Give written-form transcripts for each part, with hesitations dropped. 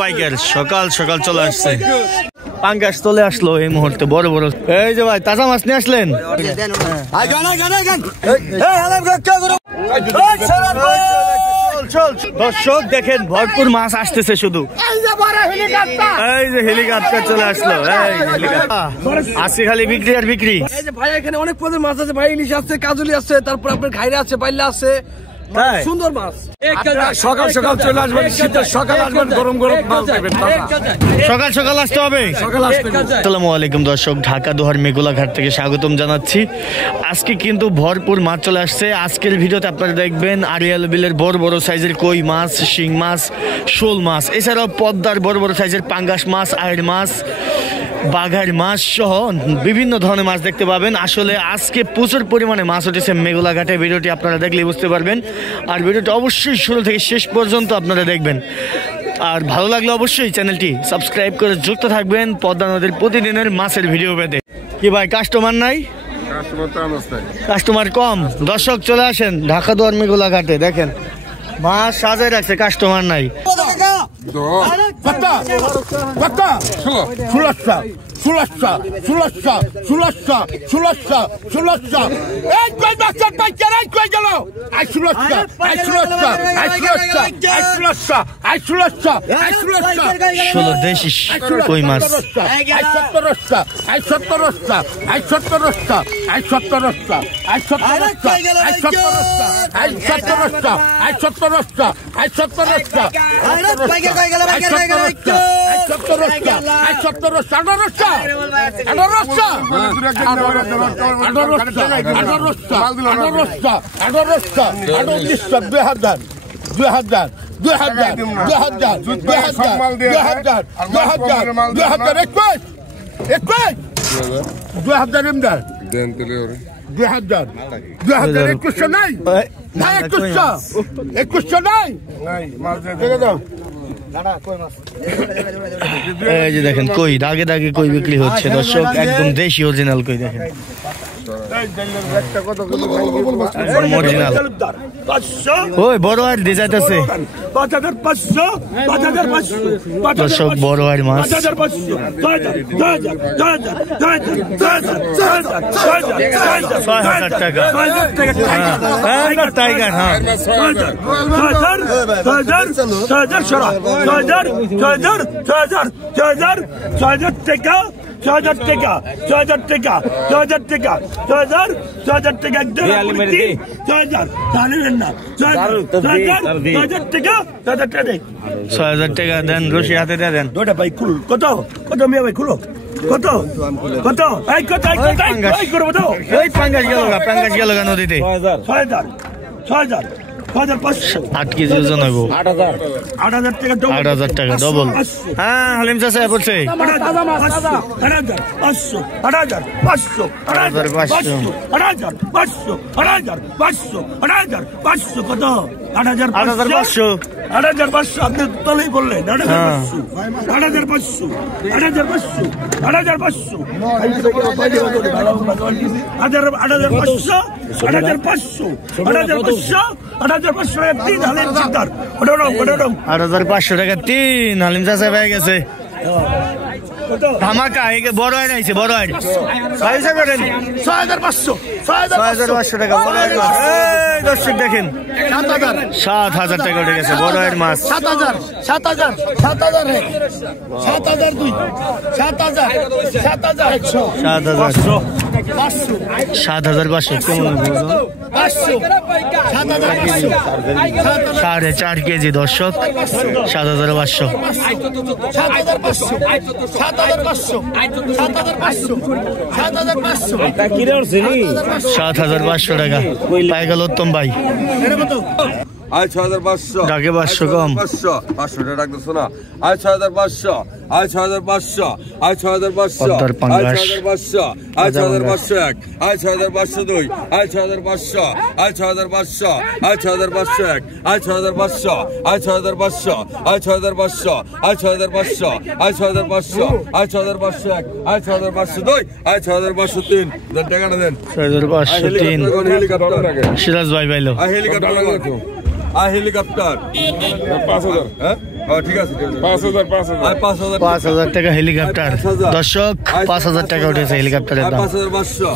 পাইকার সকাল সকাল চলে আসছে, পাঙ্গাস চলে আসলো এই মুহূর্তে বড় বড়। এই যে ভাই তাজা মাছ নিয়ে আসলেন। দর্শক দেখেন ভরপুর মাছ আসতেছে, শুধু এই যে হেলিকপ্টার চলে আসলো। আজকে খালি বিক্রি আর বিক্রি। ভাই এখানে অনেক প্রকার মাছ আছে ভাই, ইলিশ আছে, কাজলি আছে, তারপর আপনার ঘাইরা আছে, বাইলা আছে, সুন্দর মাছ। সকাল সকাল চলে আসবেন, শীতের সকাল আসবেন, গরম গরম মাছ পাবেন। সকাল সকাল আসতে হবে। আসসালামু আলাইকুম দর্শক, ঢাকা দোহার মেঘুলাঘাট থেকে স্বাগতম জানাচ্ছি। আজকে কিন্তু ভরপুর মাছ চলে আসছে। আজকের ভিডিওতে আপনারা দেখবেন আড়িয়াল বিলের বড় বড় সাইজের কই মাছ, শিং মাছ, শোল মাছ, এছাড়াও পদ্মার বড় বড় সাইজের পাঙ্গাস মাছ, আইড় মাছ, বাঘার মাছ সহ বিভিন্ন ধরনের মাছ দেখতে পাবেন। আসলে আজকে প্রচুর পরিমাণে মাছ উঠেছে মেঘুলাঘাটে। ভিডিওটি আপনারা দেখলে বুঝতে পারবেন, আর ভিডিওটি অবশ্যই শুরু থেকে শেষ পর্যন্ত আপনারা দেখবেন। আর ভালো লাগলে অবশ্যই চ্যানেলটি সাবস্ক্রাইব করে যুক্ত থাকবেন পদ্মা নদীর প্রতিদিনের মাছের ভিডিও পেতে। কি ভাই কাস্টমার নাই? কাস্টমার কম। দর্শক চলে আসেন ঢাকা দোহার মেঘুলাঘাটে, দেখেন মাছ সাজায় রাখছে, কাস্টমার নাই। দেশি কই মাছ এই যে দেখেন কই দাগে দাগে কই বিক্রি হচ্ছে দর্শক, একদম দেশি অরিজিনাল কই। দেখেন ওই বড় আর দিয়ে যাইতেছে দর্শক, বড় আর মাছ 6,000 টাকা টাইগার। হ্যাঁ 6,000 টাকা, 6,000 টাকা, 6,000 টাকা, 6,000 টাকা, 6,000, 6,000 টাকা, 6,000 জানেন না, 6,000 টাকা, 6,000 টাকা দেন, রশি হাতে দেন। দুটা ভাই খুল, কত কত মেয়ে ভাই খুলো, কত কত এই কত এই করবো তো, এই পাঙ্গাস গেল নদীতে। 6,000, 6,000, 8 কেজি ওজন হইব। 8,000 টাকা, 8,000 টাকা ডবল। হ্যাঁ হালিম চাচা বলছে 8,500, 8,500, 8,500 কত? 8,500, 8,500 আপনি তলেই বললেন। 8,500, 8,500, 8,500, 8,500, 8,500 টাকা 3 হালিম চাচা পেয়ে গেছে। ধামাকা বড় আইন আইছে, বড় আইন 6,500 টাকা বড় আইন মাছ। এই দর্শক দেখেন 7,000 টাকা উঠে গেছে বড় আইন মাছ। 7,000, 7,000, 7,000, 7,002, 7,000, 7,100, 7,500 কেমন? 4.5 কেজি দর্শক, 7,500। 7,500 টাকা পাই গেল উত্তম ভাই। 6,500 ডাকে 500 কম, 500 টাকা ডাকতেছো না। 6,500, 6,500, 6,500, 6,500, 6,501, 6,502, 6,500, 6,500, 6,501, 6,500, 6,500, 6,500, 6,500, 6,500, 6,501, 6,502, 6,503 টাকাটা দেন। 6,503 সিরাজ ভাই পাইলো। হেলিকপ্টার আর হেলিকপ্টার 5000 হ্যাঁ ঠিক আছে 5000 আর 5000 5,000 টাকা হেলিকপ্টার দর্শক 5,000 টাকা উঠেছে হেলিকপ্টারের দাম 5500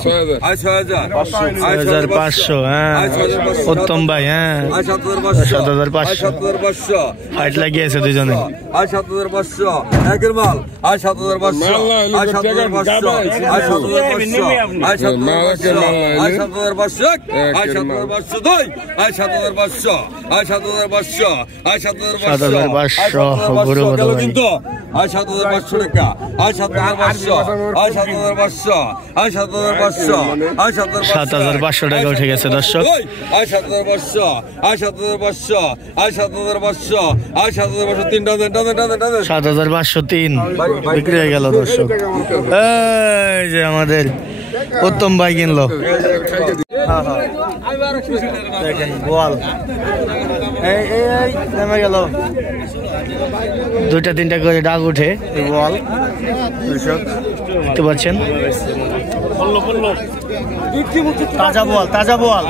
আর 6000 6500 হ্যাঁ উত্তম ভাই হ্যাঁ আর 7500 7500 7500 ফাইট লাগিয়েছে দুজনে আর 7500 একের মাল আর 7500 আর 7500 আর 7500 আর 7500 আর 7500 আর 7500 দুই আর 7500 আর 7500 আর 7500 গরু বড় ভাই কিন্তু আর 7500 টাকা আর 7500 আর 7500 আর 7500 আর 7500 টাকা উঠে গেছে দর্শক আর 7500 আর 7500 আর 7500 আর 7500 তিনটা দেন 7503 বিক্রি হয়ে গেল দর্শক এই যে আমাদের উত্তম ভাই কিনলো দেখেন গোয়াল এই নেমে গেল দুইটা তিনটা করে ডাক উঠে এই গোয়াল দর্শক দেখতে পাচ্ছেন তাজা বোয়াল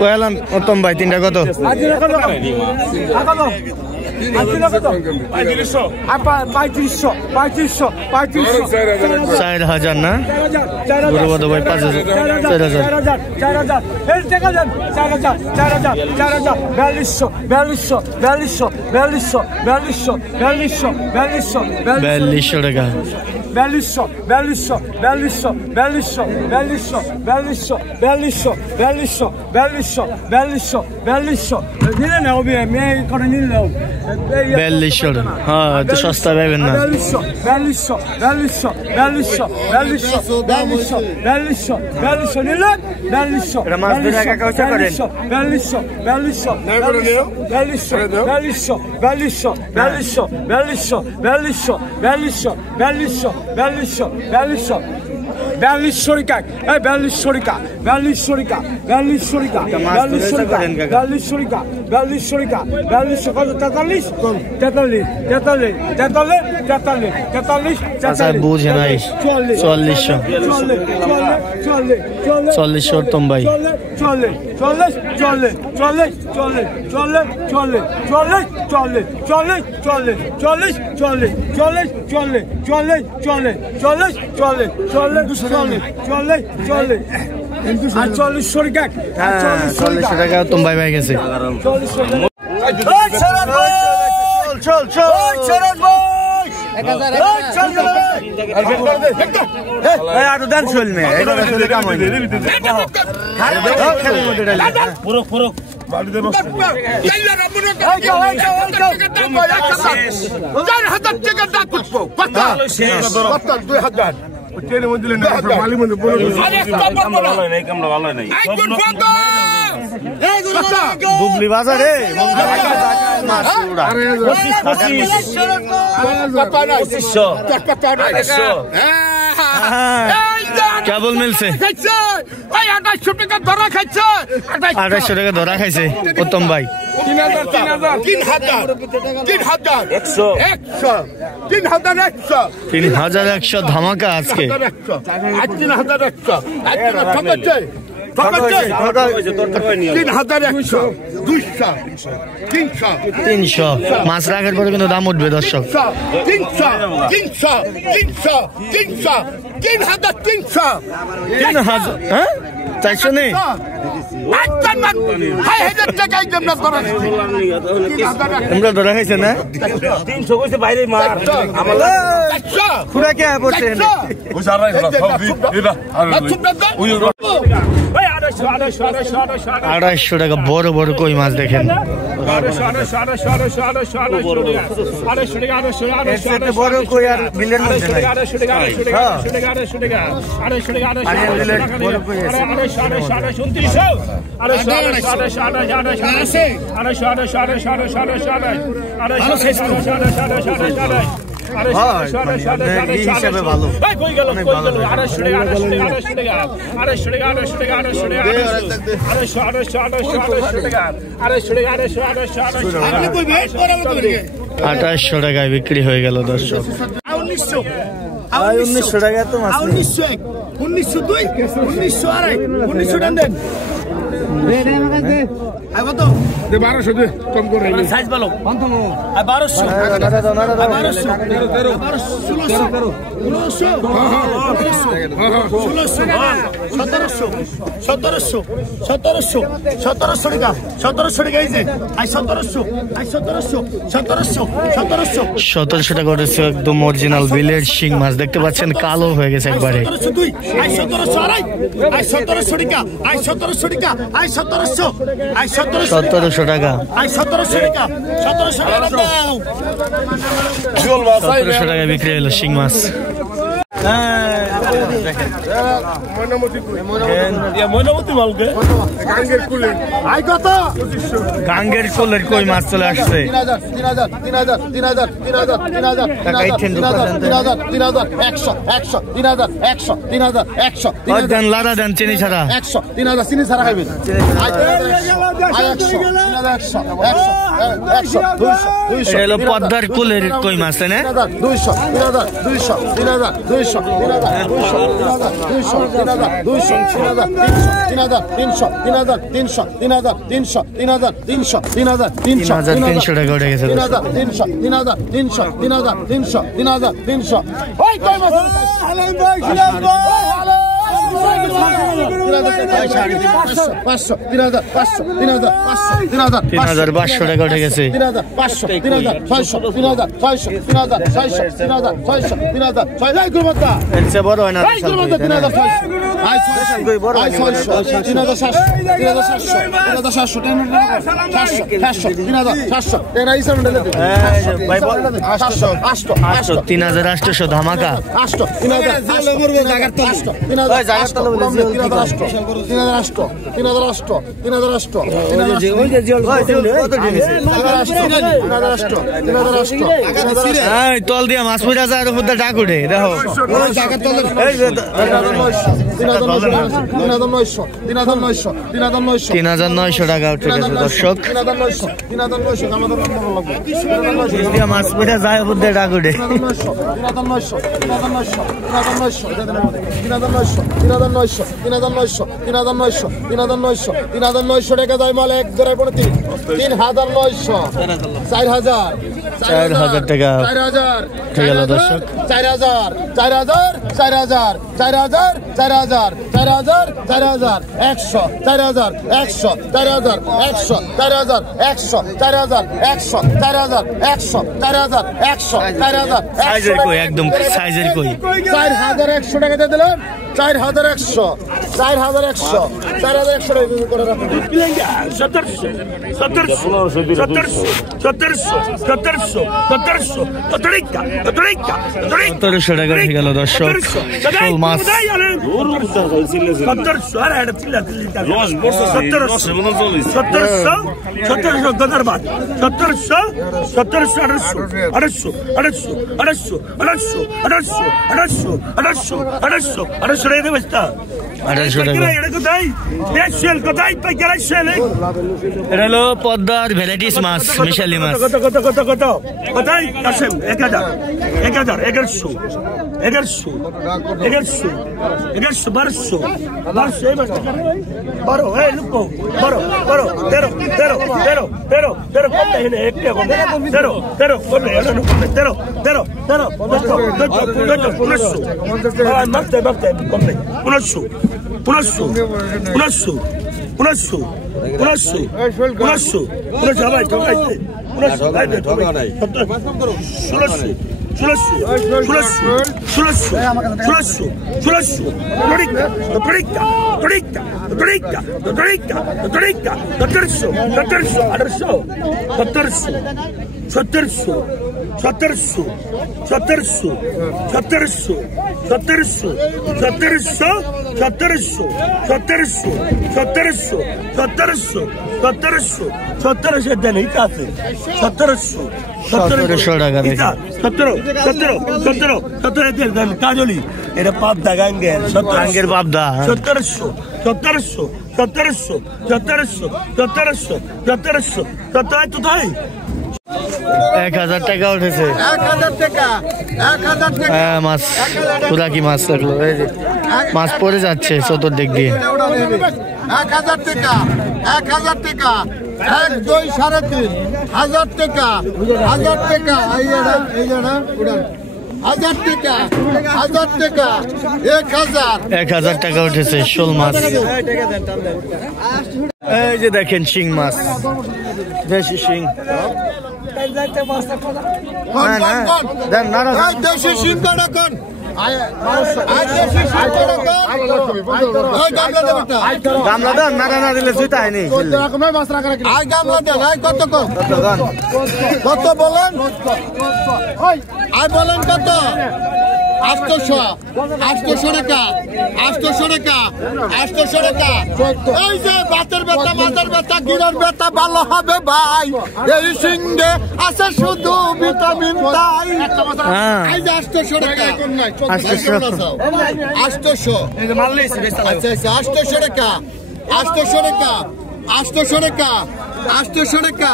কয়ালাম উত্তম ভাই তিনটা কত 4,000 না গরু বড় ভাই 4,000 টাকা 4200 হ্যাঁ এত সস্তা পাবেন না 4400 উত্তম ভাই 4,000 টাকা উত্তম ভাই হয়ে গেছে বুবলি বাজারে কেবল মিলছে 2800 টাকা ধরা খাইছে উত্তম ভাই 3,100 ধামাকা আজকে 300 মাছ রাখার পরে কিন্তু দাম উঠবে দর্শক 400 নেই তোমরা ধরা খাইছে না 300 কইছে বাইরে মার খুড়া কে পড়ছে 250 টাকা বড় বড় কই মাছ দেখেন বড় কই আর বিলের মধ্যে নাই 2800 টাকায় বিক্রি হয়ে গেল দর্শক 1900 টাকা তো মাছ 1902 1900 আড়াই 1900 টান দেন কত 1200 দে কম করে সাইজ ভালো 1200 1700 টাকা উঠেছে একদম অরিজিনাল বিলের শিং মাছ দেখতে পাচ্ছেন কালো হয়ে গেছে একবারে 1700 টাকা 1700 টাকা বিক্রি হলো শিং মাছ গাঙ্গের কুলের কই মাছ চলে আসছে লাদা দেন চিনি ছাড়া 3000 চিনি ছাড়া খাইবেন 100 পদ্মার কুলের কই মাছ তাই না 300 টাকা উঠে গেছে 3500 টাকা উঠে গেছে 3800 ধামাকা তল দিয়া মাছ পড়া যায় ডাক উঠে দেখো 3900 টাকা উঠে গেছে দর্শক মাছ পড়া যায় ডাক উঠে 3900 টাকা দাম মাল এক জোড়ায় পড়ে 3900 4000 টাকা ঠিক গেল দর্শক 4000 একদম সাইজের কই 4100 টাকা দিয়ে দিলাম 4100 করে রাখুন 1700 টাকা ঠিক গেল দর্শক শোল মাছ 1800 এটা হলো পদ্মার ভ্যারাইটিস মাছ মিশালি মাছ কোথায় কাশেম 1000 1100 কাজলি এটা পাবদা গাঙ্গের পাবদা 1000 টাকা উঠেছে 1000 টাকা মাছ পুরা কি মাছ লাগলো এই যে মাছ পড়ে যাচ্ছে চতুর্দিক দিয়ে। 1000 টাকা 1000 টাকা 1 2 3.5 1000 টাকা 1000 টাকা এই জায়গা উড়ান 1000 টাকা 1000 টাকা 1000 টাকা উঠেছে শোল মাছ। এই যে দেখেন শিং মাছ, দেশি শিং। দেশি শিং কটা কোন গামলা দেন, নাড়া না দিলে জুতা হয়নি। কত বলেন বলেন কত 800 টাকা 800 টাকা 800 টাকা। এই যে বাতের ব্যথা মাথার ব্যথা গিরার ব্যথা ভালো হবে ভাই, এই সিংহে আছে শুধু ভিটামিন তাই। এই যে 800 টাকা 800 আচ্ছা আচ্ছা 800 টাকা 800 টাকা 800 টাকা 800 টাকা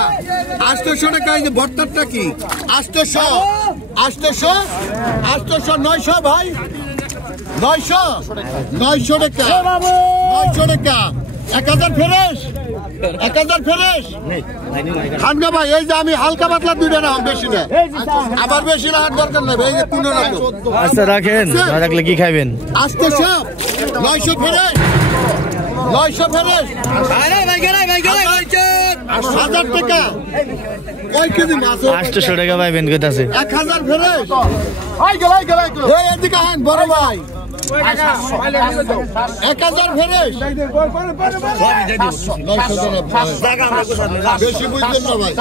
800 টাকা। এই যে ভর্তারটা কি 800 800 800 900 ভাই 900 টাকা 900 টাকা 1000 ফেরেশ 1000 ফেরেশ খানগা ভাই। এই যে আমি হালকা পাতলা দুইটা না বেশি না, আবার বেশি না হাত দরকার নেই এই যে 15 আচ্ছা রাখেন, না রাখলে কি খাইবেন? 800 900 ফেরেশ 900 ফেরেশ 1000 টাকা কয় কেজি মাছ 800 টাকা পাইবেন কোথাছে? 1000 ফেরেশ এই এদিকে আহেন বড় ভাই 1000 ফেরেশ বেশি বুঝলেন না ভাই।